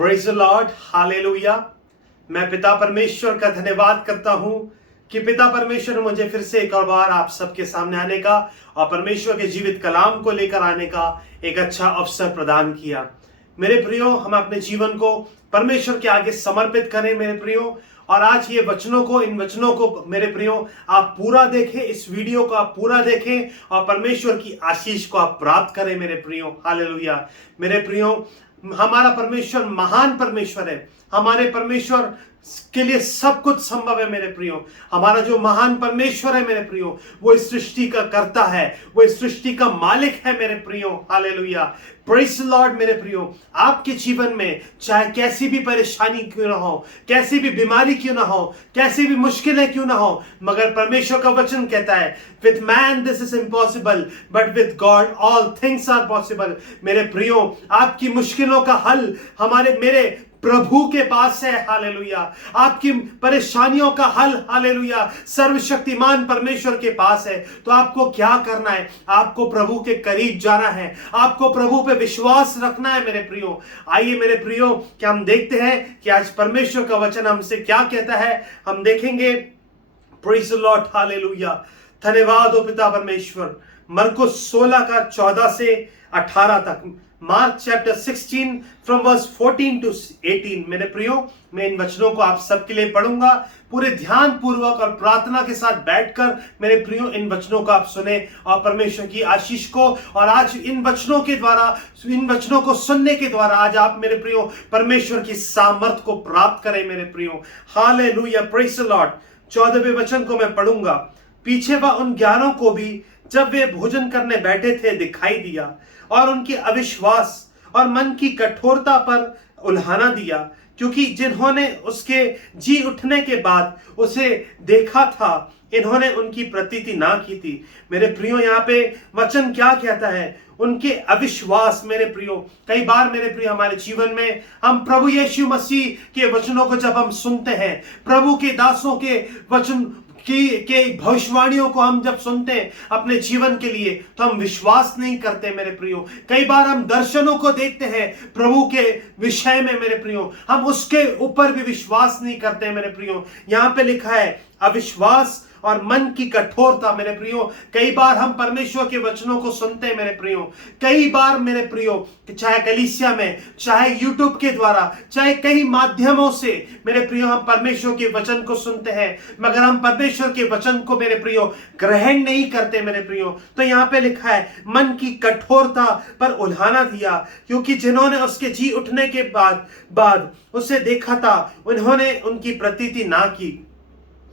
Praise the Lord, hallelujah. मैं पिता परमेश्वर का धन्यवाद करता हूं कि पिता परमेश्वर ने मुझे फिर से एक और बार आप सबके सामने आने का और परमेश्वर के जीवित कलाम को लेकर आने का एक अच्छा अवसर प्रदान किया। मेरे प्रियो, हम अपने जीवन को परमेश्वर के आगे समर्पित करें मेरे प्रियो। और आज इन वचनों को मेरे प्रियो आप पूरा देखें, इस वीडियो को आप पूरा देखें और परमेश्वर की आशीष को आप प्राप्त करें मेरे प्रियो। हालेलुया। मेरे प्रियो, हमारा परमेश्वर महान परमेश्वर है। हमारे परमेश्वर के लिए सब कुछ संभव है मेरे प्रियो। हमारा जो महान परमेश्वर है मेरे प्रियो, वो इस सृष्टि का कर्ता है, वो इस सृष्टि का मालिक है मेरे प्रियो। Hallelujah, praise the Lord. मेरे प्रियो, आपके जीवन में चाहे कैसी भी परेशानी क्यों ना हो, कैसी भी बीमारी क्यों ना हो, कैसी भी मुश्किलें क्यों ना हो, मगर परमेश्वर का वचन कहता है with man this is impossible but with God all things are possible. मेरे प्रियो, आपकी मुश्किलों का हल मेरे प्रभु के पास है। हालेलुया। आपकी परेशानियों का हल, हालेलुया, सर्वशक्तिमान परमेश्वर के पास है। तो आपको क्या करना है? आपको प्रभु के करीब जाना है, आपको प्रभु पे विश्वास रखना है मेरे प्रियो। आइए मेरे प्रियो, क्या हम देखते हैं कि आज परमेश्वर का वचन हमसे क्या कहता है। हम देखेंगे। Praise the Lord, hallelujah. धन्यवाद हो पिता परमेश्वर। मरकुस 16 का 14 से 18 तक, Mark chapter 16 from verse 14 to 18। मेरे प्रियो, मैं इन वचनों को आप सबके लिए पढ़ूंगा। पूरे ध्यान पूर्वक और प्रार्थना के साथ बैठकर मेरे प्रियो इन वचनों को आप सुने और परमेश्वर की आशीष को, और आज इन वचनों के द्वारा, इन वचनों को सुनने के द्वारा आज आप मेरे प्रियो परमेश्वर की सामर्थ को प्राप्त करें मेरे प्रियो। Hallelujah, praise the Lord. 14वें वचन को मैं पढ़ूंगा। पीछे वह उन 11 को भी जब वे भोजन करने बैठे थे दिखाई दिया और उनके अविश्वास और मन की कठोरता पर उल्हाना दिया, क्योंकि जिन्होंने उसके जी उठने के बाद उसे देखा था, इन्होंने उनकी प्रतीति ना की थी। मेरे प्रियो, यहाँ पे वचन क्या कहता है? उनके अविश्वास। मेरे प्रियो, कई बार मेरे प्रियो हमारे जीवन में हम प्रभु यीशु मसीह के वचनों को जब हम सुनते हैं, प्रभु के दासों के वचन के भविष्यवाणियों को हम जब सुनते हैं अपने जीवन के लिए, तो हम विश्वास नहीं करते मेरे प्रियो। कई बार हम दर्शनों को देखते हैं प्रभु के विषय में मेरे प्रियो, हम उसके ऊपर भी विश्वास नहीं करते मेरे प्रियो। यहाँ पे लिखा है अविश्वास और मन की कठोरता। मेरे प्रियो, कई बार हम परमेश्वर के वचनों को सुनते हैं मेरे प्रियो। कई बार मेरे प्रियो, चाहे कलीसिया में, चाहे यूट्यूब के द्वारा, चाहे कई माध्यमों से मेरे प्रियो हम परमेश्वर के वचन को सुनते हैं, मगर हम परमेश्वर के वचन को मेरे प्रियो ग्रहण नहीं करते मेरे प्रियो। तो यहाँ पे लिखा है मन की कठोरता पर उल्हाना दिया, क्योंकि जिन्होंने उसके जी उठने के बाद उसे देखा था, उन्होंने उनकी प्रतीति ना की।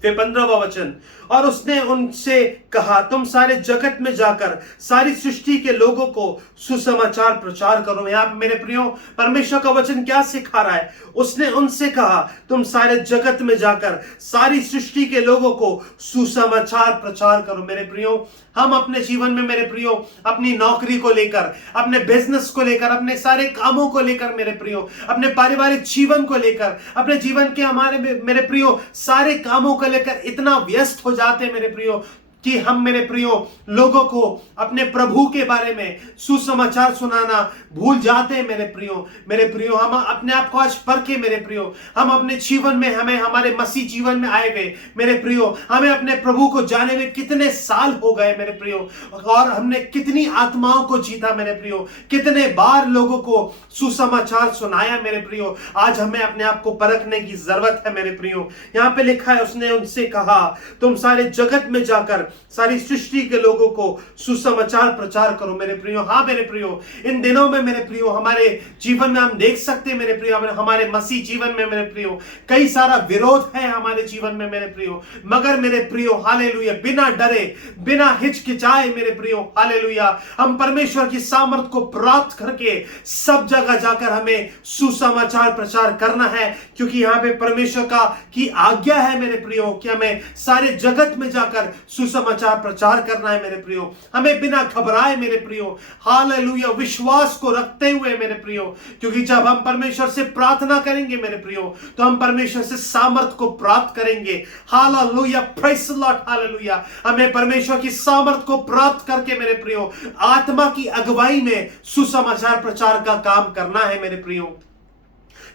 फिर 15वां वचन, और उसने उनसे कहा तुम सारे जगत में जाकर सारी सृष्टि के लोगों को सुसमाचार प्रचार करो। यहाँ पे मेरे प्रियो परमेश्वर का वचन क्या सिखा रहा है? उसने उनसे कहा तुम सारे जगत में जाकर सारी सृष्टि के लोगों को सुसमाचार प्रचार करो। मेरे प्रियो, हम अपने जीवन में मेरे प्रियो अपनी नौकरी को लेकर, अपने बिजनेस को लेकर, अपने सारे कामों को लेकर मेरे प्रियो, अपने पारिवारिक जीवन को लेकर, अपने जीवन के हमारे मेरे प्रियो सारे कामों को लेकर इतना व्यस्त हो जाते हैं मेरे प्रियो कि हम मेरे प्रियो लोगों को अपने प्रभु के बारे में सुसमाचार सुनाना भूल जाते हैं मेरे प्रियो। हम अपने आप को आज परखे मेरे प्रियो। हम अपने जीवन में, हमें हमारे मसीह जीवन में आए हुए मेरे प्रियो, हमें अपने प्रभु को जाने में कितने साल हो गए मेरे प्रियो, और हमने कितनी आत्माओं को जीता मेरे प्रियो, कितने बार लोगों को सुसमाचार सुनाया मेरे प्रियो। आज हमें अपने आप को परखने की जरूरत है मेरे प्रियो। यहाँ पे लिखा है उसने उनसे कहा तुम सारे जगत में जाकर सारी सृष्टि के लोगों को सुसमाचार प्रचार करो मेरे प्रियो। हाँ मेरे प्रियो, इन दिनों में मेरे प्रियो हमारे जीवन में हम देख सकते हैं मेरे प्रियो, हमारे मसीह जीवन में मेरे प्रियो कई सारा विरोध है हमारे जीवन में मेरे प्रियो, मगर मेरे प्रियो हालेलुया, बिना डरे, बिना हिचकिचाए मेरे प्रियो हालेलुया, हम परमेश्वर की सामर्थ को प्राप्त करके सब जगह जाकर हमें सुसमाचार प्रचार करना है, क्योंकि यहाँ पे परमेश्वर की आज्ञा है मेरे प्रियो कि हमें सारे जगत में जाकर सुसमाचार प्रचार करना है मेरे प्रियो। हमें बिना घबराए मेरे प्रियो हालेलुया विश्वास को रखते हुए मेरे प्रियो, क्योंकि जब हम परमेश्वर से प्रार्थना करेंगे मेरे प्रियो, तो हम परमेश्वर से सामर्थ को प्राप्त करेंगे। Hallelujah, praise the Lord, hallelujah. हमें परमेश्वर की सामर्थ को प्राप्त करके मेरे प्रियो आत्मा की अगुवाई में सुसमाचार प्रचार का काम करना है मेरे प्रियो।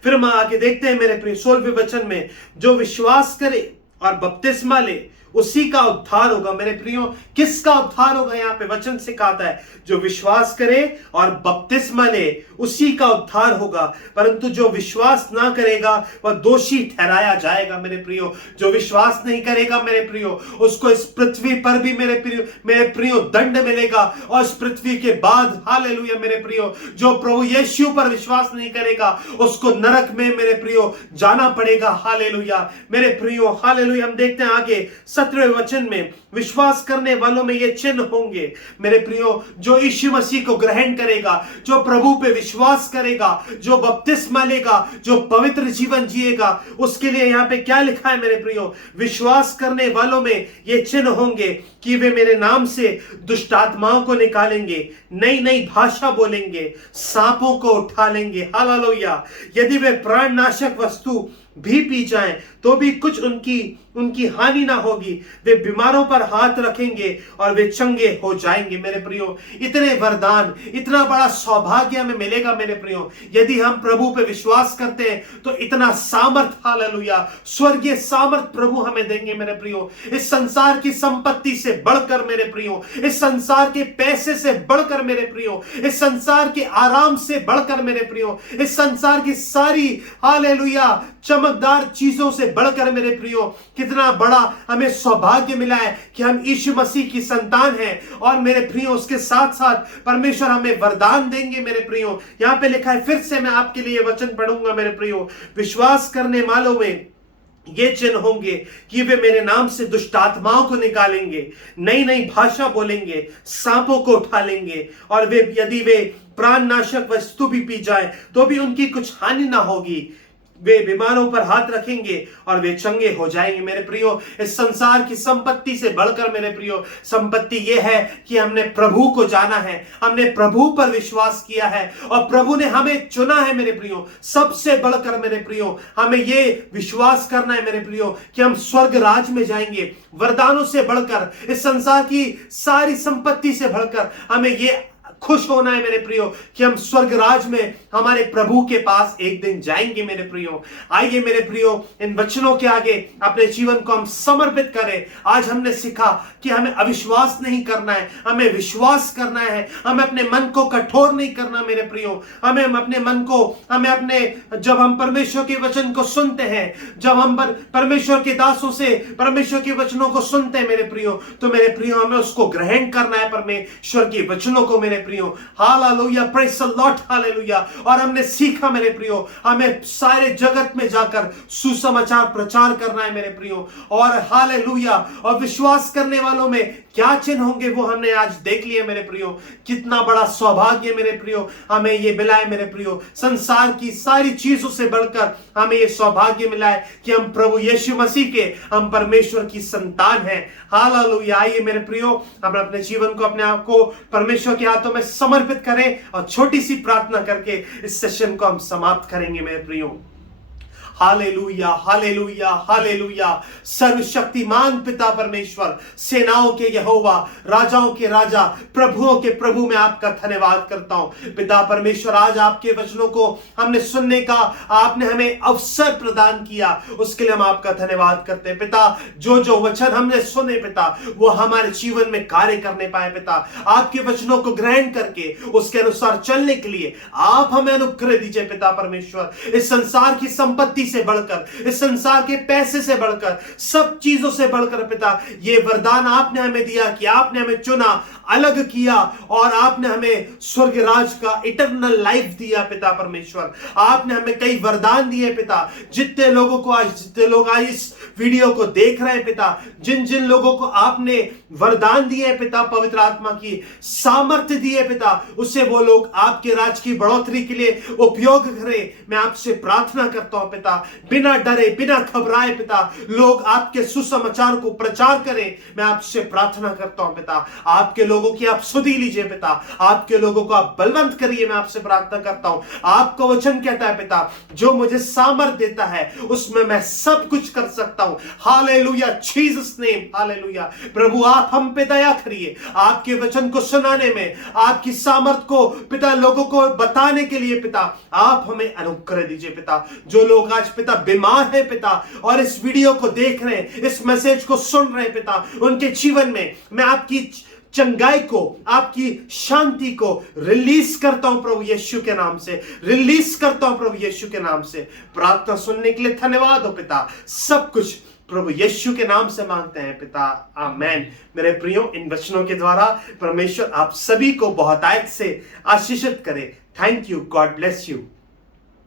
फिर हम आगे देखते हैं मेरे प्रिय 16वें वचन में, जो विश्वास करे और बपतिस्मा ले उसी का उद्धार होगा। मेरे प्रियो, किसका उद्धार होगा? यहाँ पे वचन से कहता है जो विश्वास करे और बपतिस्मा ले उसी का उद्धार होगा, परंतु जो विश्वास ना करेगा वह दोषी ठहराया जाएगा। मेरे प्रियो, जो विश्वास नहीं करेगा मेरे प्रियो, उसको इस पृथ्वी पर भी मेरे प्रियो दंड मिलेगा, और इस पृथ्वी के बाद हालेलुया मेरे प्रियो, जो प्रभु यीशु पर विश्वास नहीं करेगा उसको नरक में मेरे प्रियो जाना पड़ेगा। हालेलुया मेरे प्रियो, हालेलुया। हम देखते हैं आगे 17वें वचन में, विश्वास करने वालों में ये चिन्ह होंगे। मेरे प्रियो, जो यीशु मसीह को ग्रहण करेगा, जो प्रभु पे विश्वास करेगा, जो बपतिस्मा लेगा, जो पवित्र जीवन जिएगा, उसके लिए यहाँ पे क्या लिखा है मेरे प्रियो? विश्वास करने वालों में ये चिन्ह होंगे कि वे मेरे नाम से दुष्ट आत्माओं को निकालेंगे, नई नई भाषा बोलेंगे, सांपों को उठा लेंगे। हालेलुया। यदि वे प्राणनाशक वस्तु भी पी जाएं तो भी कुछ उनकी हानि ना होगी। वे बीमारों पर हाथ रखेंगे और वे चंगे हो जाएंगे। मेरे प्रियो, इतने वरदान, इतना बड़ा सौभाग्य हमें मिलेगा मेरे प्रियो, यदि हम प्रभु पे विश्वास करते हैं तो इतना सामर्थ, हालेलुया, स्वर्गीय सामर्थ प्रभु हमें देंगे मेरे प्रियो। इस संसार की संपत्ति से बढ़कर मेरे प्रियो, इस संसार के पैसे से बढ़कर मेरे प्रियो, इस संसार के आराम से बढ़कर मेरे प्रियो, इस संसार की सारी हालेलुया चमकदार चीजों से बढ़कर मेरे प्रियो, कितना बड़ा हमें सौभाग्य मिला है कि हम यीशु मसीह की संतान हैं। और मेरे प्रियो, उसके साथ साथ परमेश्वर हमें वरदान देंगे मेरे प्रियो। यहां पे लिखा है, फिर से मैं आपके लिए वचन पढ़ूंगा मेरे प्रियो, विश्वास करने वालों में ये चिन्ह होंगे कि वे मेरे नाम से दुष्ट आत्माओं को निकालेंगे, नई नई भाषा बोलेंगे, सांपों को उठा लेंगे, और वे यदि वे प्राणनाशक वस्तु भी पी जाए तो भी उनकी कुछ हानि ना होगी। वे बीमारों पर हाथ रखेंगे और वे चंगे हो जाएंगे। मेरे प्रियो, इस संसार की संपत्ति से बढ़कर मेरे प्रियो संपत्ति यह है कि हमने प्रभु को जाना है, हमने प्रभु पर विश्वास किया है और प्रभु ने हमें चुना है मेरे प्रियो। सबसे बढ़कर मेरे प्रियो हमें ये विश्वास करना है मेरे प्रियो कि हम स्वर्ग राज में जाएंगे। वरदानों से बढ़कर, इस संसार की सारी संपत्ति से बढ़कर हमें ये खुश होना है मेरे प्रियो कि हम स्वर्ग राज में हमारे प्रभु के पास एक दिन जाएंगे मेरे प्रियो। आइए मेरे प्रियो, इन वचनों के आगे अपने जीवन को हम समर्पित करें। आज हमने सीखा कि हमें अविश्वास नहीं करना है, हमें विश्वास करना है। हमें अपने मन को कठोर नहीं करना मेरे प्रियो। हमें अपने मन को, जब हम परमेश्वर के वचन को सुनते हैं, जब हम परमेश्वर के दासों से परमेश्वर के वचनों को सुनते हैं मेरे प्रियो, तो मेरे प्रियो हमें उसको ग्रहण करना है, परमेश्वर के वचनों को मेरे प्रियो। Hallelujah, praise the Lord, hallelujah. और हमने सीखा मेरे प्रियो, हमें सारे जगत में जाकर सुसमाचार प्रचार करना है मेरे प्रियो। और हालेलुया, और विश्वास करने वालों में क्या चिन्ह होंगे वो हमने आज देख लिया मेरे प्रियो। कितना बड़ा सौभाग्य मेरे प्रियो हमें ये मिला है मेरे प्रियो। संसार की सारी चीजों से बढ़कर हमें ये सौभाग्य मिला है कि हम प्रभु यीशु मसीह के, हम परमेश्वर की संतान हैं। हालेलुया। आइए मेरे प्रियो, हम अपने जीवन को, अपने आप को परमेश्वर के हाथों में समर्पित करें और छोटी सी प्रार्थना करके इस सेशन को हम समाप्त करेंगे मेरे प्रियो। Hallelujah, hallelujah, hallelujah. सर्वशक्तिमान पिता परमेश्वर, सेनाओं के यहोवा, राजाओं के राजा, प्रभुओं के प्रभु, मैं आपका धन्यवाद करता हूं पिता परमेश्वर। आज आपके वचनों को हमने सुनने का आपने हमें अवसर प्रदान किया, उसके लिए हम आपका धन्यवाद करते हैं पिता। जो जो वचन हमने सुने पिता, वो हमारे जीवन में कार्य करने पाए पिता। आपके वचनों को ग्रहण करके उसके अनुसार चलने के लिए आप हमें अनुग्रह दीजिए पिता परमेश्वर। इस संसार की संपत्ति से बढ़कर, इस संसार के पैसे से बढ़कर, सब चीजों से बढ़कर पिता, ये वरदान आपने हमें दिया कि आपने हमें चुना, अलग किया और आपने हमें स्वर्ग राज का इटर्नल लाइफ दिया पिता परमेश्वर। आपने हमें कई वरदान दिए पिता। जितने लोग आज इस वीडियो को देख रहे हैं पिता, जिन जिन लोगों को आपने वरदान दिए पिता, पवित्र आत्मा की सामर्थ्य दिए पिता, उससे वो लोग आपके राज की बढ़ोतरी के लिए उपयोग करें। मैं आपसे प्रार्थना करता हूं पिता, पिता, बिना डरे बिना घबराए पिता लोग आपके सुसमाचार को प्रचार करें। मैं आपसे प्रार्थना करता हूं पिता, आपके लोगों की आप सुधि लीजिए पिता, आपके लोगों को आप बलवंत करिए। मैं आपसे प्रार्थना करता हूं, आपका वचन कहता है पिता, जो मुझे सामर्थ देता है उसमें मैं सब कुछ कर सकता हूं। Hallelujah, Jesus name, hallelujah. प्रभु आप हम पे दया करिए, आपके वचन को सुनाने में, आपकी सामर्थ को पिता लोगों को बताने के लिए पिता आप हमें अनुग्रह दीजिए पिता। जो लोग आज पिता बीमार है पिता और इस वीडियो को देख रहे हैं, इस मैसेज को सुन रहे हैं पिता, उनके जीवन में मैं आपकी चंगाई को, आपकी शांति को रिलीज करता हूं प्रभु यीशु के नाम से, रिलीज करता हूं प्रभु यीशु के नाम से। प्रार्थना सुनने के लिए धन्यवाद हो पिता, सब कुछ प्रभु यीशु के नाम से मांगते हैं पिता, आमेन। मेरे प्रियो, इन वचनों के द्वारा परमेश्वर आप सभी को बहुतायत से आशीषित करे। Thank you, God bless you.